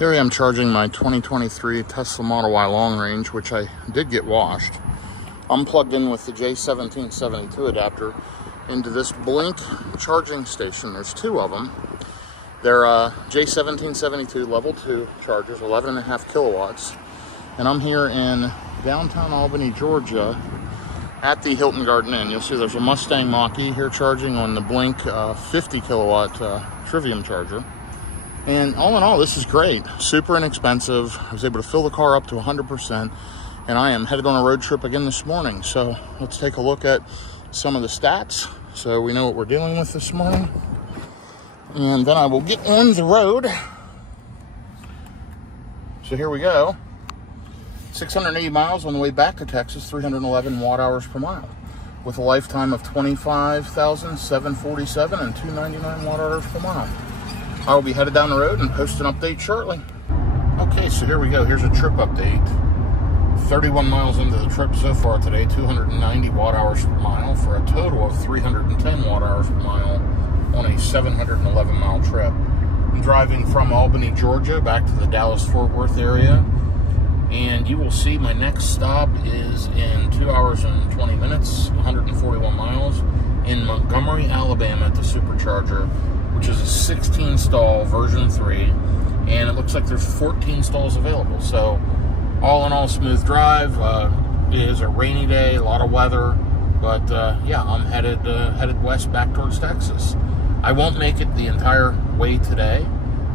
Here I am charging my 2023 Tesla Model Y long range, which I did get washed. I'm plugged in with the J1772 adapter into this Blink charging station. There's two of them. They're J1772 level 2 chargers, 11.5 kilowatts. And I'm here in downtown Albany, Georgia at the Hilton Garden Inn. You'll see there's a Mustang Mach-E here charging on the Blink 50 kilowatt Trivium charger. And all in all, this is great. Super inexpensive. I was able to fill the car up to 100%, and I am headed on a road trip again this morning. So let's take a look at some of the stats so we know what we're dealing with this morning. And then I will get on the road. So here we go. 680 miles on the way back to Texas, 311 watt hours per mile, with a lifetime of 25,747 and 299 watt hours per mile. I will be headed down the road and post an update shortly. Okay, so here we go. Here's a trip update. 31 miles into the trip so far today, 290 watt hours per mile for a total of 310 watt hours per mile on a 711 mile trip. I'm driving from Albany, Georgia back to the Dallas-Fort Worth area. And you will see my next stop is in 2 hours and 20 minutes, 141 miles, in Montgomery, Alabama at the Supercharger, which is a 16 stall version 3, and it looks like there's 14 stalls available. So all in all, smooth drive. It is a rainy day, a lot of weather, but yeah, I'm headed west back towards Texas. I won't make it the entire way today,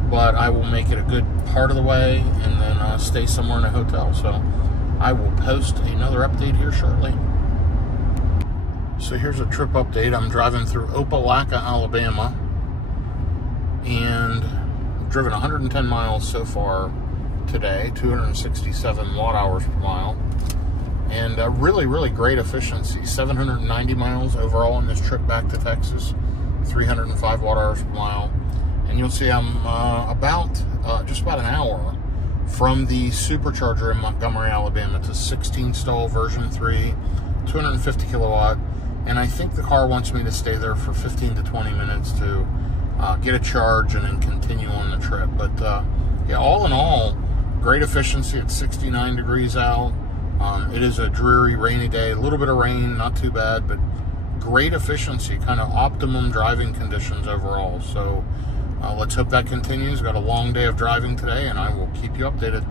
but I will make it a good part of the way and then stay somewhere in a hotel. So I will post another update here shortly. So here's a trip update. I'm driving through Opelika, Alabama, and I've driven 110 miles so far today, 267 watt hours per mile, and really great efficiency. 790 miles overall on this trip back to Texas, 305 watt hours per mile. And you'll see I'm just about an hour from the Supercharger in Montgomery, Alabama. It's a 16 stall version 3, 250 kilowatt, and I think the car wants me to stay there for 15 to 20 minutes to get a charge and then continue on the trip. But yeah, all in all, great efficiency at 69 degrees out. It is a dreary, rainy day, a little bit of rain, not too bad, but great efficiency, kind of optimum driving conditions overall. So let's hope that continues. Got a long day of driving today, and I will keep you updated.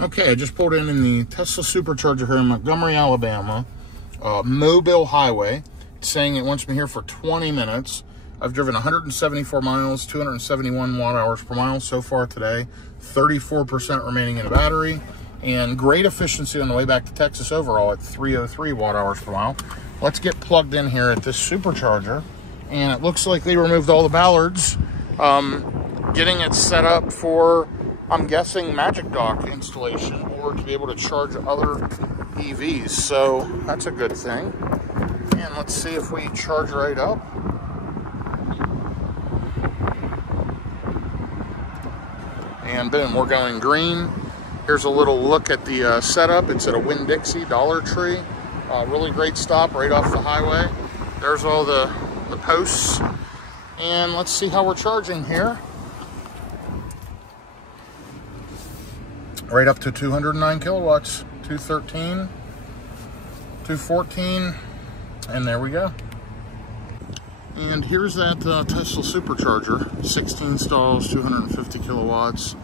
Okay, I just pulled in the Tesla Supercharger here in Montgomery, Alabama, Mobile Highway. It's saying it wants me here for 20 minutes. I've driven 174 miles, 271 watt hours per mile so far today, 34% remaining in the battery, and great efficiency on the way back to Texas overall at 303 watt hours per mile. Let's get plugged in here at this Supercharger, and it looks like they removed all the ballards, getting it set up for, I'm guessing, Magic Dock installation or to be able to charge other EVs, so that's a good thing. And let's see if we charge right up. And boom, we're going green. Here's a little look at the setup. It's at a Winn-Dixie Dollar Tree. Really great stop right off the highway. There's all the posts. And let's see how we're charging here. Right up to 209 kilowatts, 213, 214, and there we go. And here's that Tesla Supercharger, 16 stalls, 250 kilowatts.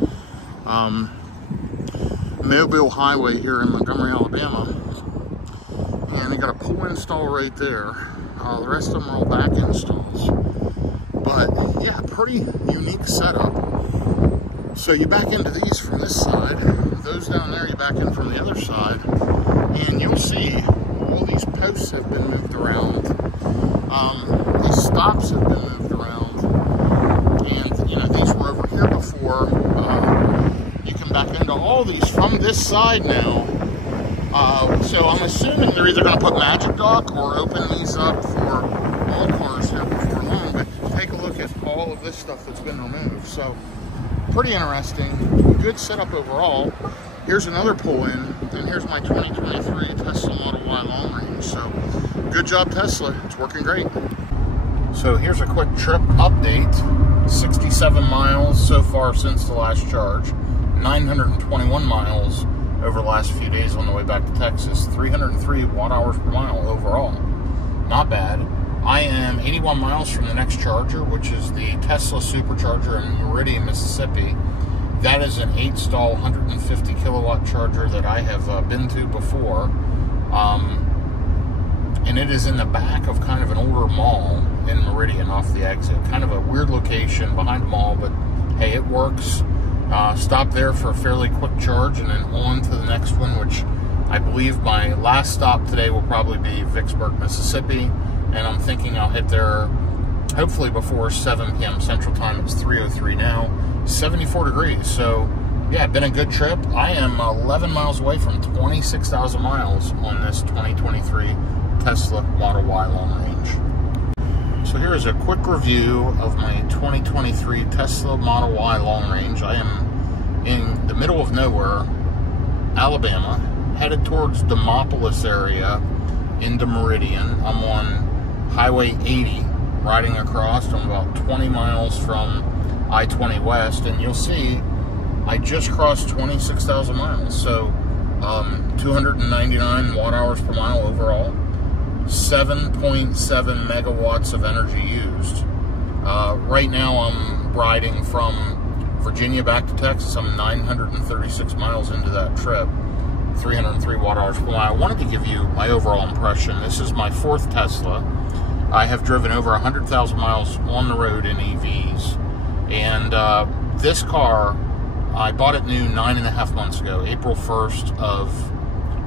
Mobile Highway here in Montgomery, Alabama. And they got a pull install right there. The rest of them are all back installs. But yeah, pretty unique setup. So you back into these from this side. Those down there you back in from the other side. And you'll see all these posts have been moved around. These stops have been moved around, and you know, these were over here before. You can back into all these from this side now. So I'm assuming they're either going to put Magic Dock or open these up for all cars here before long. But take a look at all of this stuff that's been removed. So pretty interesting. Good setup overall. Here's another pull-in, and here's my 2023 Tesla Model Y long range. So good job, Tesla. It's working great. So here's a quick trip update. 267 miles so far since the last charge, 921 miles over the last few days on the way back to Texas, 303 watt-hours per mile overall. Not bad. I am 81 miles from the next charger, which is the Tesla Supercharger in Meridian, Mississippi. That is an 8-stall, 150 kilowatt charger that I have been to before. And it is in the back of kind of an older mall in Meridian off the exit. Kind of a weird location behind the mall, but hey, it works. Stop there for a fairly quick charge and then on to the next one, which I believe my last stop today will probably be Vicksburg, Mississippi. And I'm thinking I'll hit there hopefully before 7 p.m. Central Time. It's 3:03 now. 74 degrees. So, yeah, been a good trip. I am 11 miles away from 26,000 miles on this 2023 Tesla Model Y long range. So here is a quick review of my 2023 Tesla Model Y long range. I am in the middle of nowhere, Alabama, headed towards Demopolis area into Meridian. I'm on Highway 80, riding across. I'm about 20 miles from I-20 West, and you'll see I just crossed 26,000 miles, so 299 watt-hours per mile overall, 7.7 megawatts of energy used. Right now I'm riding from Virginia back to Texas. I'm 936 miles into that trip, 303 watt-hours per mile. I wanted to give you my overall impression. This is my 4th Tesla. I have driven over 100,000 miles on the road in EVs. And this car, I bought it new 9.5 months ago, April 1st of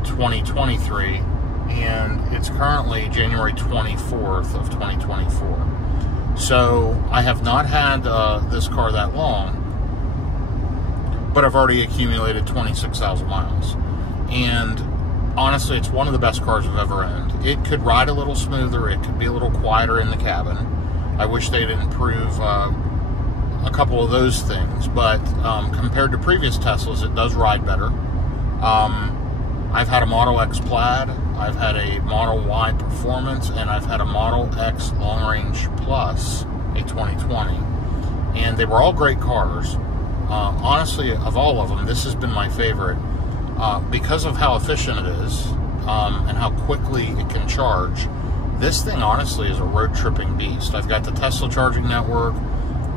2023. And it's currently January 24th of 2024. So I have not had this car that long, but I've already accumulated 26,000 miles. And honestly, it's one of the best cars I've ever owned. It could ride a little smoother. It could be a little quieter in the cabin. I wish they'd improve a couple of those things, but compared to previous Teslas, it does ride better. I've had a Model X Plaid, I've had a Model Y Performance, and I've had a Model X Long Range Plus, a 2020. And they were all great cars. Honestly, of all of them, this has been my favorite. Because of how efficient it is and how quickly it can charge, this thing honestly is a road tripping beast. I've got the Tesla charging network.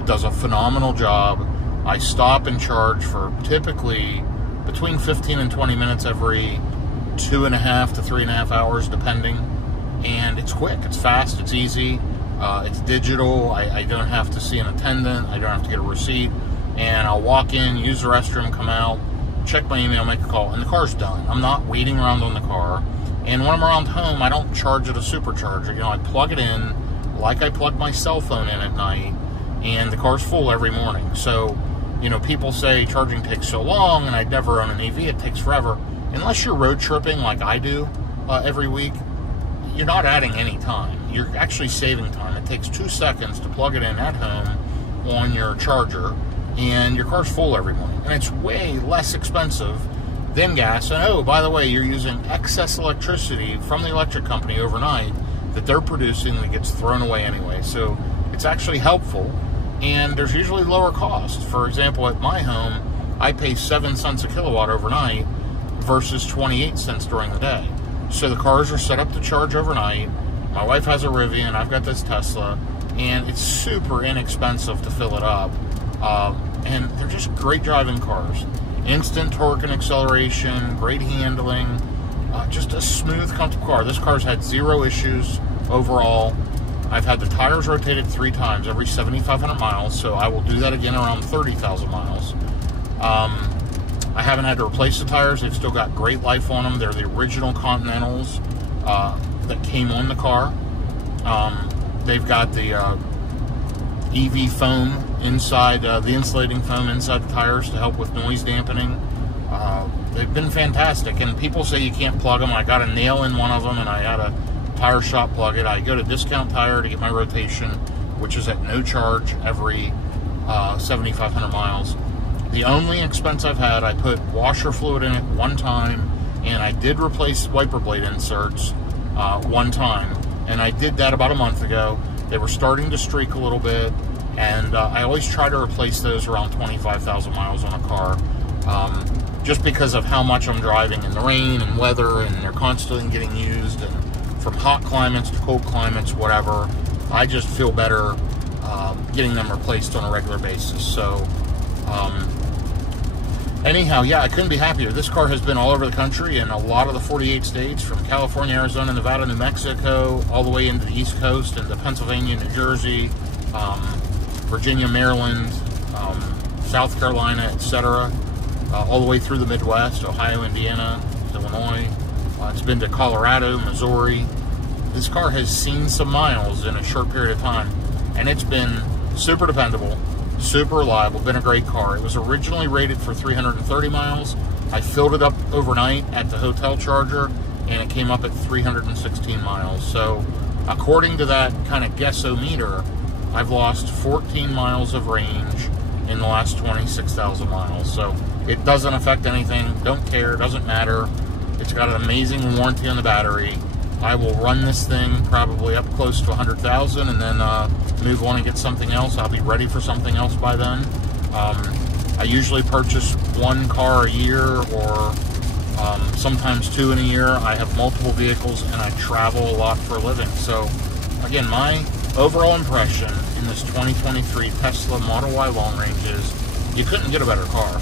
It does a phenomenal job. I stop and charge for typically between 15 and 20 minutes every 2.5 to 3.5 hours, depending. And it's quick, it's fast, it's easy, it's digital. I don't have to see an attendant, I don't have to get a receipt, and I'll walk in, use the restroom, come out, check my email, make a call, and the car's done. I'm not waiting around on the car. And when I'm around home, I don't charge at a supercharger. You know, I plug it in like I plug my cell phone in at night, and the car's full every morning. So, you know, people say charging takes so long, and I'd never own an EV, it takes forever. Unless you're road tripping like I do every week, you're not adding any time. You're actually saving time. It takes 2 seconds to plug it in at home on your charger, and your car's full every morning. And it's way less expensive than gas. And oh, by the way, you're using excess electricity from the electric company overnight that they're producing that gets thrown away anyway. So it's actually helpful. And there's usually lower cost. For example, at my home, I pay 7 cents a kilowatt overnight versus 28 cents during the day. So the cars are set up to charge overnight. My wife has a Rivian, I've got this Tesla, and it's super inexpensive to fill it up. And they're just great driving cars. Instant torque and acceleration, great handling, just a smooth, comfortable car. This car's had 0 issues overall. I've had the tires rotated 3 times every 7,500 miles, so I will do that again around 30,000 miles. I haven't had to replace the tires. They've still got great life on them. They're the original Continentals that came on the car. They've got the EV foam inside, the insulating foam inside the tires to help with noise dampening. They've been fantastic, and people say you can't plug them. I got a nail in one of them, and I had a tire shop plug it. I go to Discount Tire to get my rotation, which is at no charge every 7,500 miles. The only expense I've had, I put washer fluid in it one time, and I did replace wiper blade inserts one time, and I did that about a month ago. They were starting to streak a little bit, And I always try to replace those around 25,000 miles on a car, just because of how much I'm driving in the rain and weather, and they're constantly getting used, and from hot climates to cold climates, whatever. I just feel better getting them replaced on a regular basis. So anyhow, yeah, I couldn't be happier. This car has been all over the country in a lot of the 48 states, from California, Arizona, Nevada, New Mexico, all the way into the East Coast, into Pennsylvania, New Jersey, Virginia, Maryland, South Carolina, etc., all the way through the Midwest, Ohio, Indiana, Illinois. It's been to Colorado, Missouri. This car has seen some miles in a short period of time, and it's been super dependable, super reliable, been a great car. It was originally rated for 330 miles. I filled it up overnight at the hotel charger, and it came up at 316 miles. So according to that kind of guessometer, I've lost 14 miles of range in the last 26,000 miles. So it doesn't affect anything, don't care, doesn't matter. It's got an amazing warranty on the battery. I will run this thing probably up close to 100,000 and then move on and get something else. I'll be ready for something else by then. I usually purchase one car a year, or sometimes two in a year. I have multiple vehicles and I travel a lot for a living. So again, my overall impression in this 2023 Tesla Model Y long range is you couldn't get a better car.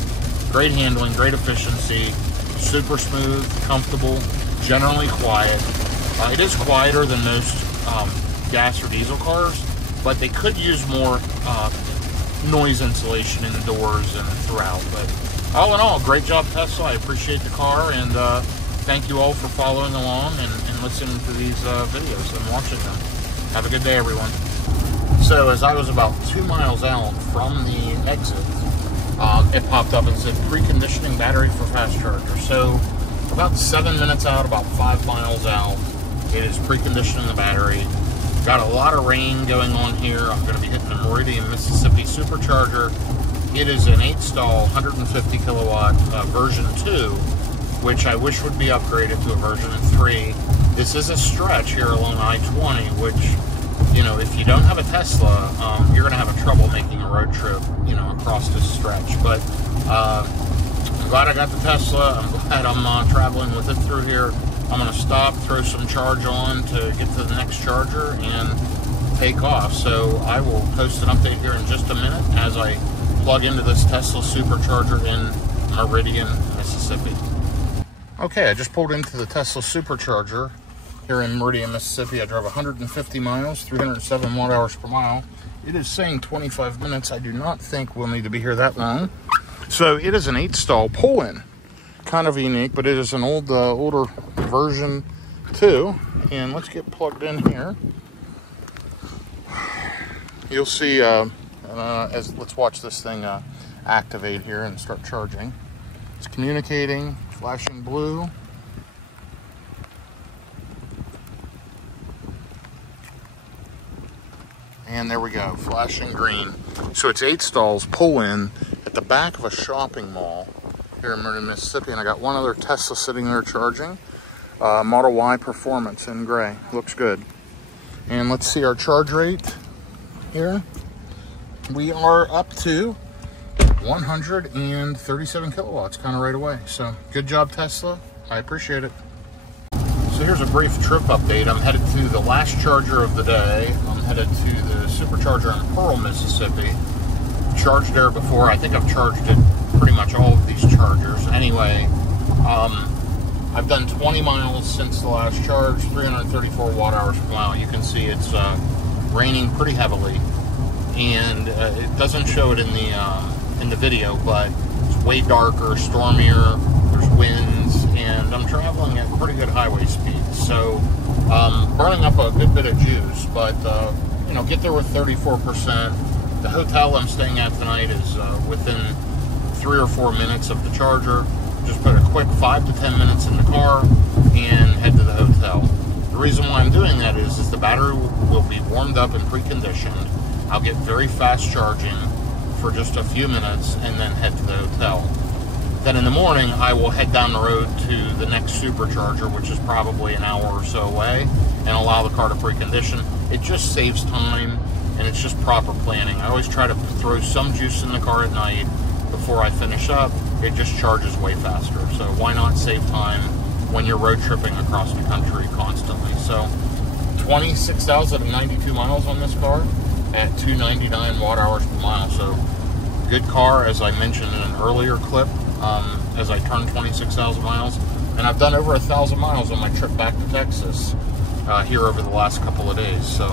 Great handling, great efficiency, super smooth, comfortable, generally quiet. It is quieter than most gas or diesel cars, but they could use more noise insulation in the doors and throughout. But all in all, great job, Tesla. I appreciate the car, and thank you all for following along and listening to these videos and watching them. Have a good day, everyone. So as I was about 2 miles out from the exit, it popped up and said preconditioning battery for fast charger. So about 7 minutes out, about 5 miles out, it is preconditioning the battery. Got a lot of rain going on here. I'm going to be hitting the Meridian, Mississippi supercharger. It is an 8-stall, 150 kilowatt version 2, which I wish would be upgraded to a version 3. This is a stretch here along I-20, which, you know, if you don't have a Tesla, you're going to have a trouble making a road trip, you know, across this stretch. But I'm glad I got the Tesla. I'm glad I'm traveling with it through here. I'm going to stop, throw some charge on to get to the next charger, and take off. So I will post an update here in just a minute as I plug into this Tesla supercharger in Meridian, Mississippi. Okay, I just pulled into the Tesla supercharger here in Meridian, Mississippi. I drove 150 miles, 307 watt-hours per mile. It is saying 25 minutes. I do not think we'll need to be here that long. So it is an 8-stall pull-in. Kind of unique, but it is an older version 2. And let's get plugged in here. You'll see, let's watch this thing activate here and start charging. It's communicating, flashing blue. And there we go, flashing green. So it's 8 stalls, pull in at the back of a shopping mall here in Meridian, Mississippi. And I got one other Tesla sitting there charging. Model Y Performance in gray, looks good. And let's see our charge rate here. We are up to 137 kilowatts kind of right away. So good job, Tesla. I appreciate it. So here's a brief trip update. I'm headed to the last charger of the day. I'm headed to the supercharger in Pearl, Mississippi. Charged there before. I think I've charged it pretty much all of these chargers. Anyway, I've done 20 miles since the last charge, 334 watt-hours per mile. You can see it's raining pretty heavily, and it doesn't show it in the video, but it's way darker, stormier. There's winds, and I'm traveling at pretty good highway speed, so burning up a good bit of juice. But you know, get there with 34%. The hotel I'm staying at tonight is within 3 or 4 minutes of the charger. Just put a quick 5 to 10 minutes in the car and head to the hotel. The reason why I'm doing that is the battery will be warmed up and preconditioned. I'll get very fast charging for just a few minutes and then head to the hotel. Then in the morning, I will head down the road to the next supercharger, which is probably an hour or so away, and allow the car to precondition. It just saves time and it's just proper planning. I always try to throw some juice in the car at night before I finish up. It just charges way faster. So why not save time when you're road tripping across the country constantly? So 26,092 miles on this car at 299 watt hours per mile. So good car, as I mentioned in an earlier clip, as I turned 26,000 miles. And I've done over 1,000 miles on my trip back to Texas here over the last couple of days. So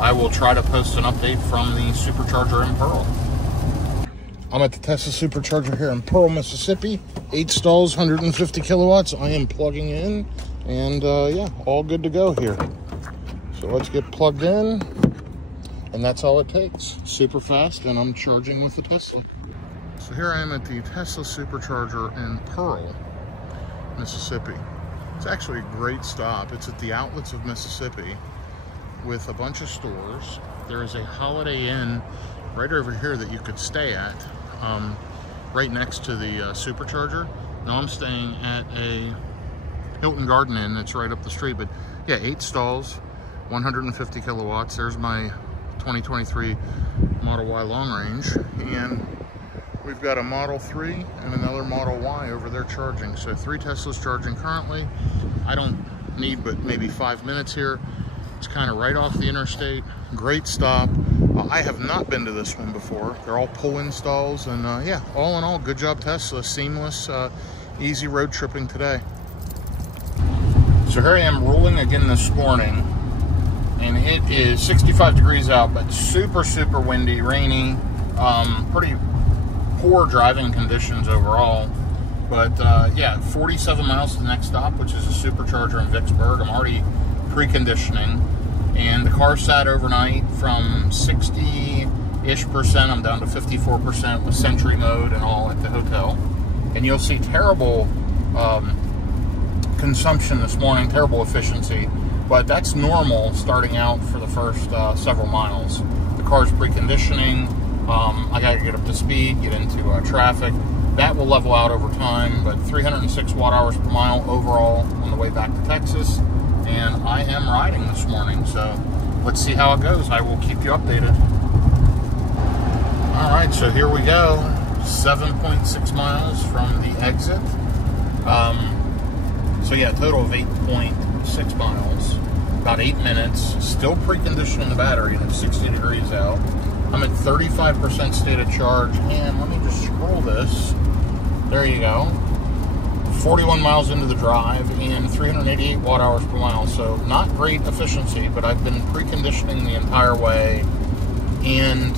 I will try to post an update from the Supercharger in Pearl. I'm at the Tesla Supercharger here in Pearl, Mississippi. 8 stalls, 150 kilowatts. I am plugging in, and yeah, all good to go here. So let's get plugged in, and that's all it takes. Super fast, and I'm charging with the Tesla. So here I am at the Tesla Supercharger in Pearl, Mississippi. It's actually a great stop. It's at the outlets of Mississippi with a bunch of stores. There is a Holiday Inn right over here that you could stay at, right next to the Supercharger. Now I'm staying at a Hilton Garden Inn that's right up the street, but yeah, 8 stalls, 150 kilowatts. There's my 2023 Model Y long range, and we've got a Model 3 and another Model Y over there charging. So 3 Teslas charging currently. I don't need but maybe 5 minutes here. It's kind of right off the interstate. Great stop. I have not been to this one before. They're all pull-in stalls, and yeah, all in all, good job Tesla. Seamless, easy road tripping today. So here I am rolling again this morning, and it is 65 degrees out, but super, super windy, rainy, pretty poor driving conditions overall. But yeah, 47 miles to the next stop, which is a Supercharger in Vicksburg. I'm already preconditioning, and the car sat overnight from 60-ish%. I'm down to 54% with Sentry mode and all at the hotel. And you'll see terrible consumption this morning, terrible efficiency, but that's normal starting out for the first several miles. The car's preconditioning. I got to get up to speed, get into traffic. That will level out over time, but 306 watt hours per mile overall on the way back to Texas. And I am riding this morning, so let's see how it goes. I will keep you updated. All right, so here we go. 7.6 miles from the exit. So yeah, total of 8.6 miles. About 8 minutes. Still preconditioning the battery, and it's 60 degrees out. I'm at 35% state of charge, and let me just scroll this. There you go. 41 miles into the drive and 388 watt hours per mile. So not great efficiency, but I've been preconditioning the entire way, and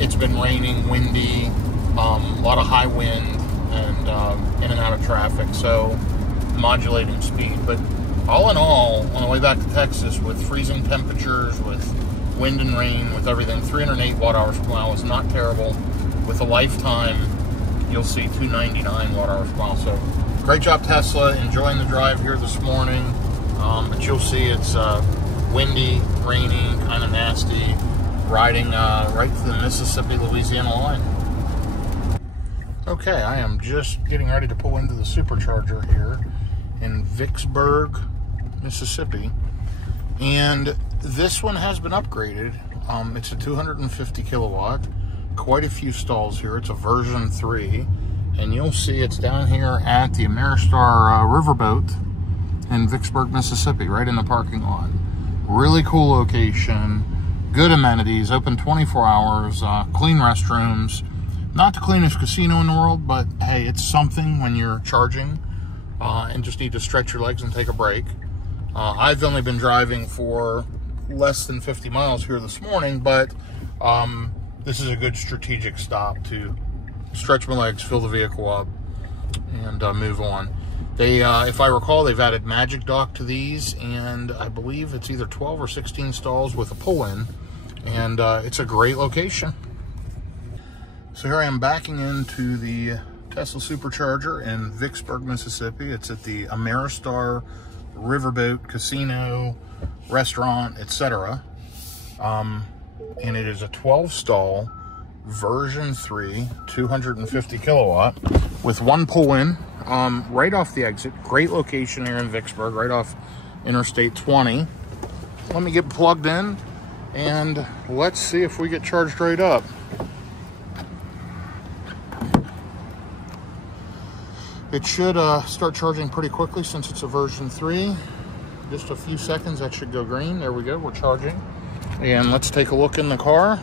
it's been raining, windy, a lot of high wind, and in and out of traffic. So modulating speed. But all in all, on the way back to Texas with freezing temperatures, with wind and rain, with everything, 308 watt hours per mile is not terrible. With a lifetime, you'll see 299 watt hours per mile. So great job Tesla, enjoying the drive here this morning. But you'll see it's windy, rainy, kind of nasty, riding right to the Mississippi-Louisiana line. Okay, I am just getting ready to pull into the Supercharger here in Vicksburg, Mississippi. And this one has been upgraded. It's a 250 kilowatt. Quite a few stalls here. It's a version 3, and you'll see it's down here at the Ameristar Riverboat in Vicksburg, Mississippi, right in the parking lot. Really cool location, good amenities, open 24 hours, clean restrooms. Not the cleanest casino in the world, but hey, it's something when you're charging and just need to stretch your legs and take a break. I've only been driving for less than 50 miles here this morning, but this is a good strategic stop to stretch my legs, fill the vehicle up, and move on. They, if I recall, they've added Magic Dock to these, and I believe it's either 12 or 16 stalls with a pull-in, and it's a great location. So here I am backing into the Tesla Supercharger in Vicksburg, Mississippi. It's at the Ameristar Riverboat Casino, Restaurant, etc. And it is a 12 stall version 3 250 kilowatt with 1 pull-in right off the exit. Great location here in Vicksburg, right off Interstate 20. Let me get plugged in and let's see if we get charged right up. It should start charging pretty quickly since it's a version 3. Just a few seconds, that should go green. There we go, we're charging. And let's take a look in the car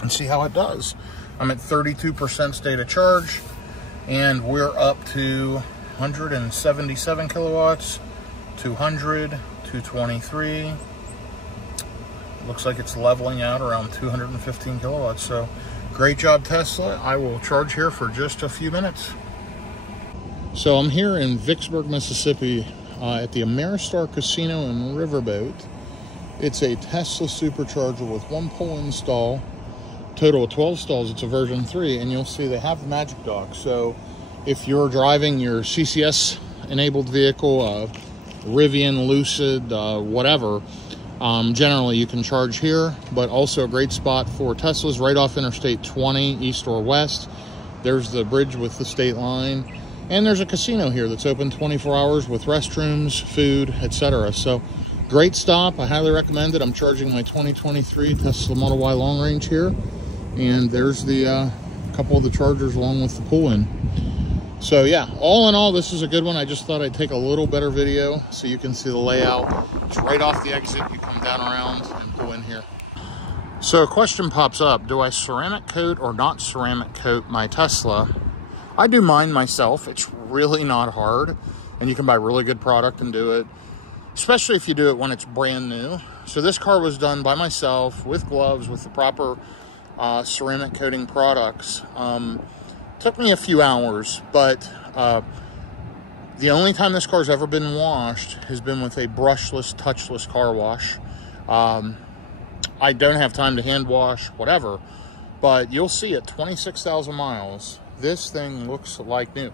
and see how it does. I'm at 32% state of charge, and we're up to 177 kilowatts, 200, 223. Looks like it's leveling out around 215 kilowatts. So great job, Tesla. I will charge here for just a few minutes. So I'm here in Vicksburg, Mississippi at the Ameristar Casino and Riverboat. It's a Tesla supercharger with 1 pole install, total of 12 stalls. It's a version 3, and you'll see they have the Magic Dock. So if you're driving your CCS enabled vehicle, Rivian, Lucid, whatever, generally you can charge here, but also a great spot for Teslas right off Interstate 20, east or west. There's the bridge with the state line. And there's a casino here that's open 24 hours with restrooms, food, etc. So great stop. I highly recommend it. I'm charging my 2023 Tesla Model Y long range here. And there's the couple of the chargers along with the pull-in. So yeah, all in all, this is a good one. I just thought I'd take a little better video so you can see the layout. It's right off the exit. You come down around and pull in here. So a question pops up. Do I ceramic coat or not ceramic coat my Tesla? I do mine myself. It's really not hard, and you can buy really good product and do it, especially if you do it when it's brand new. So this car was done by myself with gloves, with the proper ceramic coating products. Took me a few hours, but the only time this car's ever been washed has been with a brushless, touchless car wash. I don't have time to hand wash, whatever, but you'll see at 26,000 miles, this thing looks like new.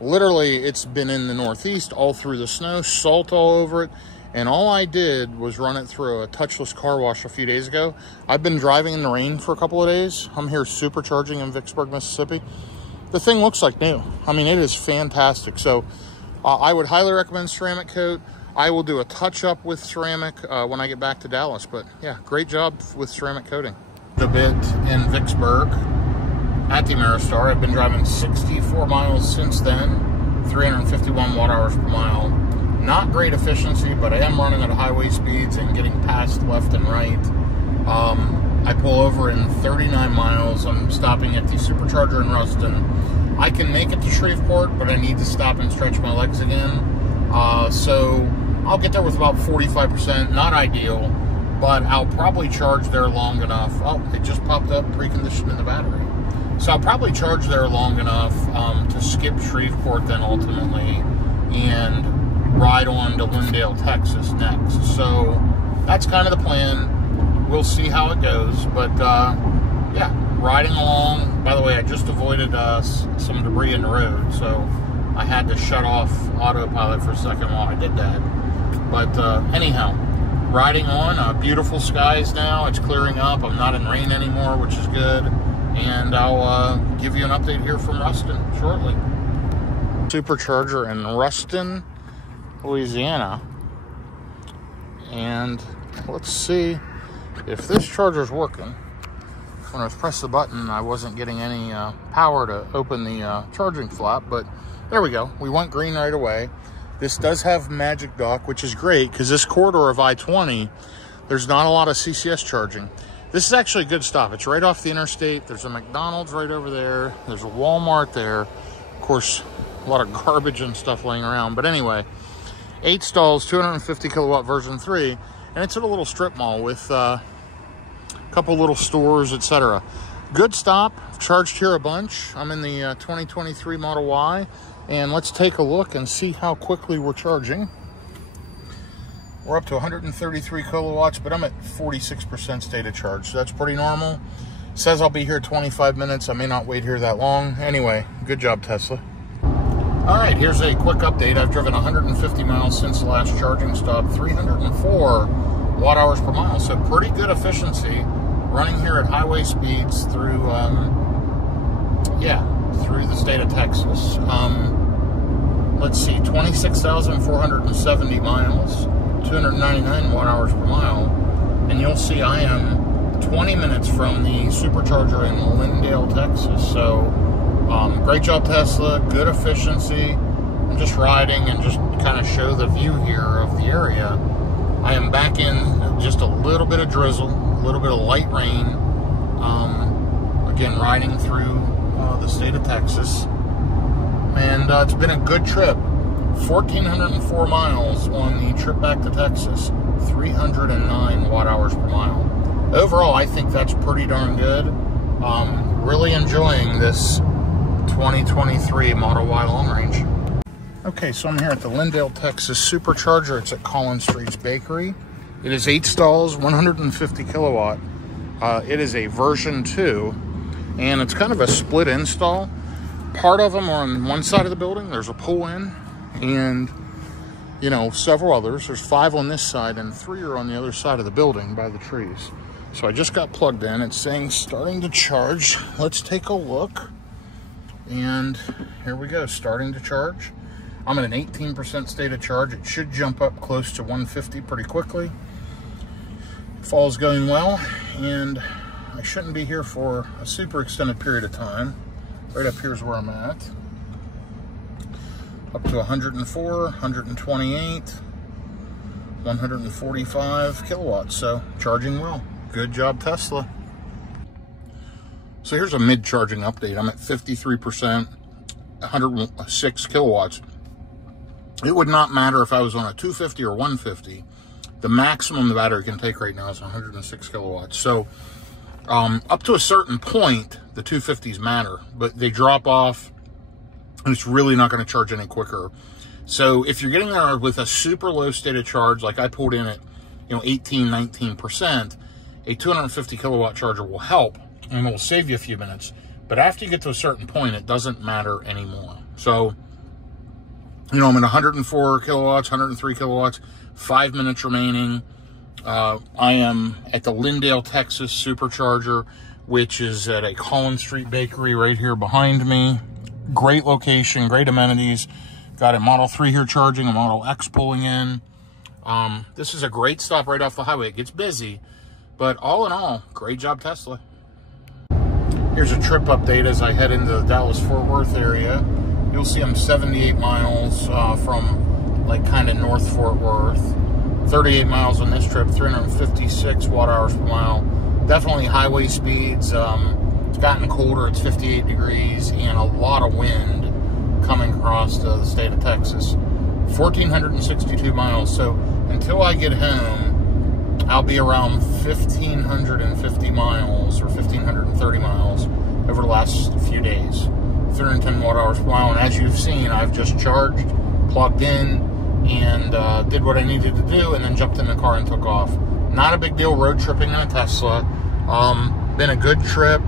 Literally, it's been in the Northeast all through the snow, salt all over it, and all I did was run it through a touchless car wash a few days ago. I've been driving in the rain for a couple of days. I'm here supercharging in Vicksburg, Mississippi. The thing looks like new. I mean, it is fantastic. So I would highly recommend ceramic coat. I will do a touch-up with ceramic when I get back to Dallas. But yeah, great job with ceramic coating. A bit in Vicksburg at the Ameristar. I've been driving 64 miles since then, 351 watt-hours per mile. Not great efficiency, but I am running at highway speeds and getting passed left and right. I pull over in 39 miles. I'm stopping at the Supercharger in Ruston. I can make it to Shreveport, but I need to stop and stretch my legs again. So I'll get there with about 45%. Not ideal, but I'll probably charge there long enough. Oh, it just popped up, preconditioned in the battery. So I'll probably charge there long enough to skip Shreveport then ultimately and ride on to Lindale, Texas next. So that's kind of the plan. We'll see how it goes. But yeah, riding along. By the way, I just avoided some debris in the road. So I had to shut off autopilot for a second while I did that. But anyhow, riding on. Beautiful skies now. It's clearing up. I'm not in rain anymore, which is good. And I'll give you an update here from Ruston shortly. Supercharger in Ruston, Louisiana. And let's see if this charger's working. When I was pressing the button, I wasn't getting any power to open the charging flap, but there we go. We went green right away. This does have Magic Dock, which is great because this corridor of I-20, there's not a lot of CCS charging. This is actually a good stop. It's right off the interstate. There's a McDonald's right over there. There's a Walmart there. Of course, a lot of garbage and stuff laying around. But anyway, 8 stalls, 250 kilowatt version 3. And it's at a little strip mall with a couple little stores, etc. Good stop. I've charged here a bunch. I'm in the 2023 Model Y. And let's take a look and see how quickly we're charging. We're up to 133 kilowatts, but I'm at 46% state of charge, so that's pretty normal. It says I'll be here 25 minutes. I may not wait here that long. Anyway, good job, Tesla. All right, here's a quick update. I've driven 150 miles since the last charging stop, 304 watt-hours per mile, so pretty good efficiency. Running here at highway speeds through, through the state of Texas. Let's see, 26,470 miles. 299 watt-hours per mile. and you'll see I am 20 minutes from the supercharger in Lindale, Texas. So great job, Tesla. Good efficiency. I'm just riding and just kind of show the view here of the area. I am back in just a little bit of drizzle, a little bit of light rain. Again, riding through the state of Texas. And it's been a good trip. 1,404 miles on the trip back to Texas. 309 watt-hours per mile. Overall, I think that's pretty darn good. Really enjoying this 2023 Model Y long range. Okay, so I'm here at the Lindale, Texas Supercharger. It's at Collins Street's Bakery. It is 8 stalls, 150 kilowatt. It is a version 2, and it's kind of a split install. Part of them are on one side of the building. There's a pull-in, and you know, several others. There's 5 on this side, and 3 are on the other side of the building by the trees. So I just got plugged in. It's saying starting to charge. Let's take a look. And here we go, starting to charge. I'm at an 18% state of charge. It should jump up close to 150 pretty quickly. Fall's going well, and I shouldn't be here for a super extended period of time. Right up here is where I'm at. Up to 104, 128, 145 kilowatts. So charging well. Good job, Tesla. So here's a mid-charging update. I'm at 53%, 106 kilowatts. It would not matter if I was on a 250 or 150. The maximum the battery can take right now is 106 kilowatts. So up to a certain point, the 250s matter, but they drop off, and it's really not going to charge any quicker. So if you're getting there with a super low state of charge, like I pulled in at 18, 19%, a 250 kilowatt charger will help, and it will save you a few minutes. But after you get to a certain point, it doesn't matter anymore. So, I'm at 104 kilowatts, 103 kilowatts, 5 minutes remaining. I am at the Lindale, Texas Supercharger, which is at a Collins Street Bakery right here behind me. Great location, great amenities. Got a Model 3 here charging, a Model X pulling in. This is a great stop right off the highway. It gets busy, but all in all, great job, Tesla. Here's a trip update as I head into the Dallas-Fort Worth area. You'll see I'm 78 miles from like kind of North Fort Worth. 38 miles on this trip, 356 watt-hours per mile. Definitely highway speeds. It's gotten colder, it's 58 degrees, and a lot of wind coming across the state of Texas. 1,462 miles, so until I get home, I'll be around 1,550 miles or 1,530 miles over the last few days. 310 watt-hours per mile, and as you've seen, I've just charged, plugged in, and did what I needed to do, and then jumped in the car and took off. Not a big deal road tripping in a Tesla. Been a good trip,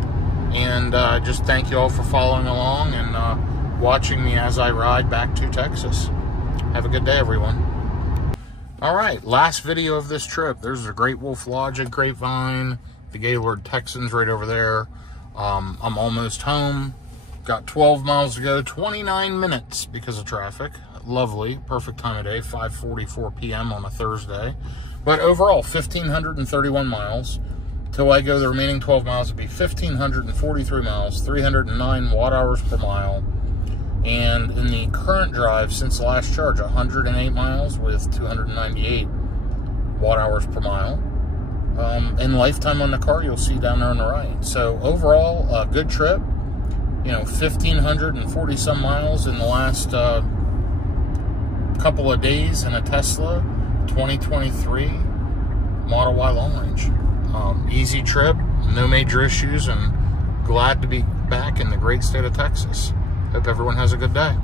and just thank you all for following along and watching me as I ride back to Texas. Have a good day, everyone. All right, last video of this trip. There's a Great Wolf Lodge at Grapevine, the Gaylord Texans right over there. I'm almost home. Got 12 miles to go, 29 minutes because of traffic. Lovely, perfect time of day, 5:44 p.m. on a Thursday. But overall, 1,531 miles. Till I go the remaining 12 miles, it'll be 1,543 miles, 309 watt-hours per mile. And in the current drive since the last charge, 108 miles with 298 watt-hours per mile. And lifetime on the car, you'll see down there on the right. So overall, a good trip. 1,540 some miles in the last couple of days in a Tesla 2023 Model Y long range. Easy trip, no major issues, and glad to be back in the great state of Texas. Hope everyone has a good day.